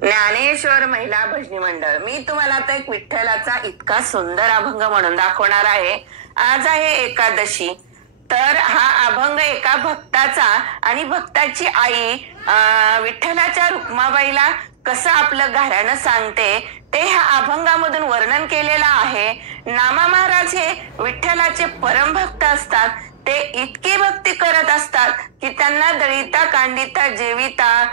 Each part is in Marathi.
ज्ञानेश्वर महिला भजनी मंडळ. मी तुम्हाला आता एक विठ्ठलाचा इतका सुंदर अभंग म्हणून दाखवणार आहे. आज आहे एकादशी. तर हा अभंग एका भक्ताचा आणि भक्ताची आई विठ्ठलाच्या रुक्माबाईला कसं आपलं घराणं सांगते ते ह्या अभंगामधून वर्णन केलेलं आहे. नामा महाराज हे विठ्ठलाचे परमभक्त असतात. ते इतकी भक्ती करत असतात की त्यांना दळिता कांडिता जेविता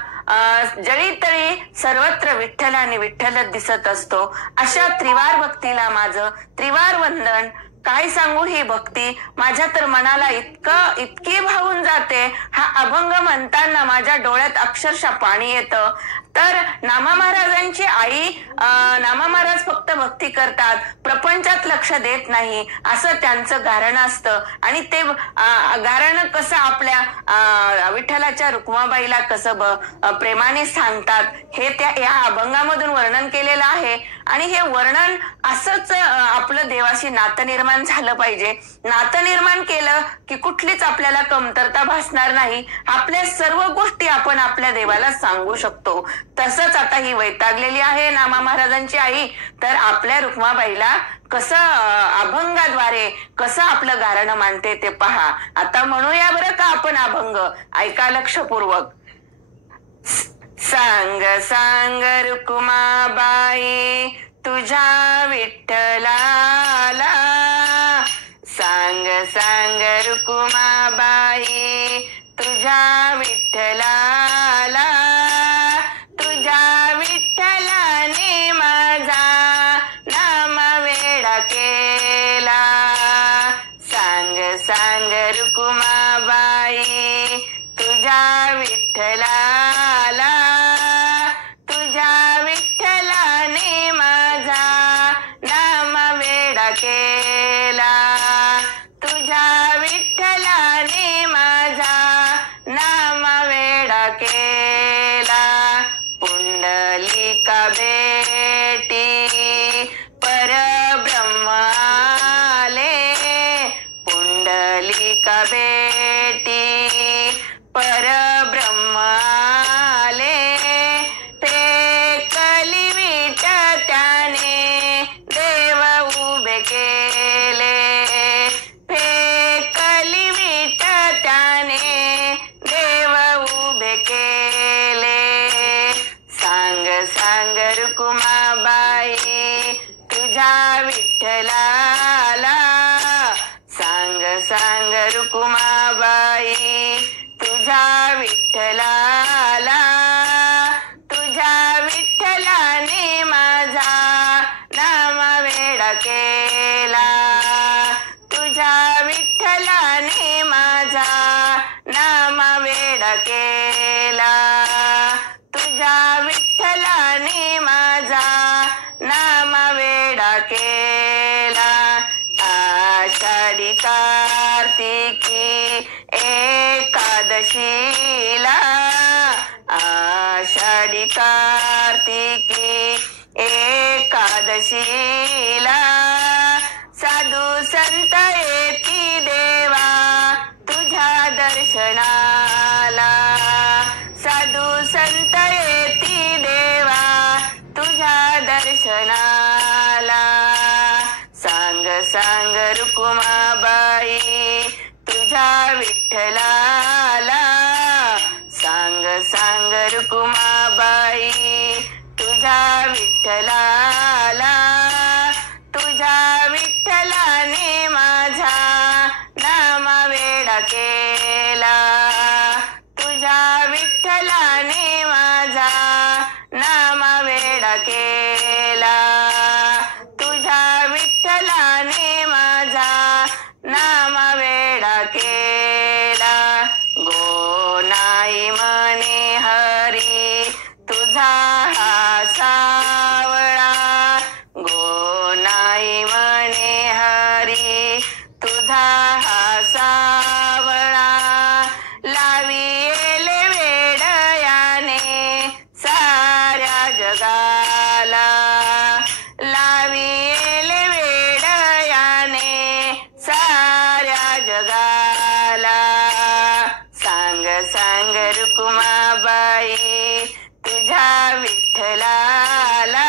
जळीतळी सर्वत्र विठ्ठल आणि विठ्ठलच दिसत असतो. अशा त्रिवार भक्तीला माझं त्रिवार वंदन. काय सांगू ही भक्ती माझ्या तर मनाला इतकी भावून जाते. हा अभंग म्हणताना माझ्या डोळ्यात अक्षरशः पाणी येतं. तर नामा महाराजांची आई नामा महाराज फक्त भक्ती करतात, प्रपंचात लक्ष देत नाही असं त्यांचं गारणं असतं. आणि ते गारणं कसं आपल्या विठ्ठलाच्या रुक्माबाईला कसं प्रेमाने सांगतात हे त्या या अभंगामधून वर्णन केलेलं आहे. आणि हे वर्णन असंच आपलं देवाशी नातं निर्माण झालं पाहिजे. नातं निर्माण केलं की कुठलीच आपल्याला कमतरता भासणार नाही. आपल्या सर्व गोष्टी आपण आपल्या देवाला सांगू शकतो. तसंच आता ही वैतागलेली आहे नामा महाराजांची आई, तर आपल्या रुक्माबाईला कसं अभंगाद्वारे कसं आपलं गारणं मांडते ते पहा. आता म्हणूया बरं का आपण अभंग. ऐका लक्षपूर्वक. सांग सांग रुक्माबाई तुझ्या विठ्ठलाला, सांग सांग रुक्माबाई तुझ्या विठ्ठलाला, तुझ्या विठ्ठलाने माझा नाम वेडा केला. सांग सांग रुक्माबाई तुझ्या विठ्ठलाला, तुझ्या विठ्ठलाने माझा नाम वेडा केला. तुझ्या विठ्ठलाने माझा नाम वेडा केला. पुंडलिका भेटी परब्रह्म आले, पुंडलिका भेटी परब्रह्म आले. फेकली विट त्याने देव उभे केले, फेकली विट त्याने देव उभे केले. सांग सांग रुक्माबाई तुझ्या विठ्ठलाला, सांग सांग रुक्माबाई तुझ्या विठ्ठलाला, तुझ्या विठ्ठलाने माझा नाम वेडा केला. तुझ्या विठ्ठलाने माझा नाम वेडा केला. तुझ्या विठ्ठलाने माझा नाम वेडा केला. आषाढी कार्तिकी एकादशीला, आषाढी कार्तिकी एकादशीला, साधू संत येती देवा तुझ्या दर्शनाला. साधू संत येती देवा तुझ्या दर्शनाला. सांग सांग रुक्माबाई तुझ्या विठ्ठलाला, सांग सांग रुक्माबाई तुझ्या विठ्ठलाला, तुझ्या विठ्ठलाने माझा नाम वेडा केला. तुझ्या विठ्ठलाने माझा नाम वेडा केला. तुझ्या विठ्ठलाने माझा नाम वेडा केला. गोनाई म्हणे हरी तुझा हा सावळा, विठ्ठलाला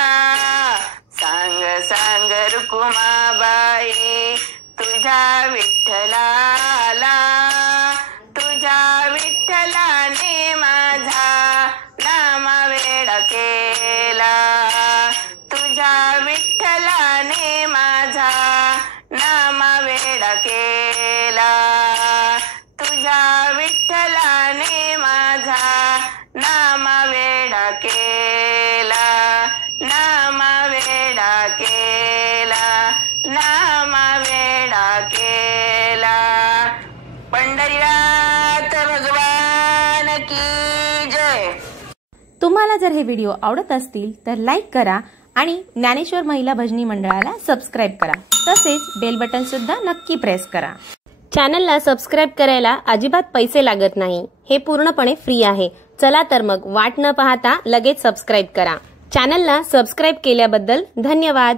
सांग सांग रुक्माबाई तुझ्या विठ्ठलाला तुझ्या विठ्ठलाने माझा नामवेडा केला तुझ्या विठ्ठलाने माझा नामवेडा केला तुझ्या विठ्ठलाने माझा नामवेडा केला नामवेडा केला नामवेडा केला पंढरीनाथ भगवान की जय। तुम्हाला जर हे व्हिडिओ आवडत असतील तर लाईक करा आणि ज्ञानेश्वर महिला भजनी मंडळाला सबस्क्राईब करा, तसेच बेल बटन सुद्धा नक्की प्रेस करा। चॅनलला सबस्क्राईब करायला अजिबात पैसे लागत नाही, हे पूर्णपणे फ्री आहे। चला तर मग वाट न पाहता लगेच सबस्क्राईब करा। चॅनलला सबस्क्राईब केल्याबद्दल धन्यवाद।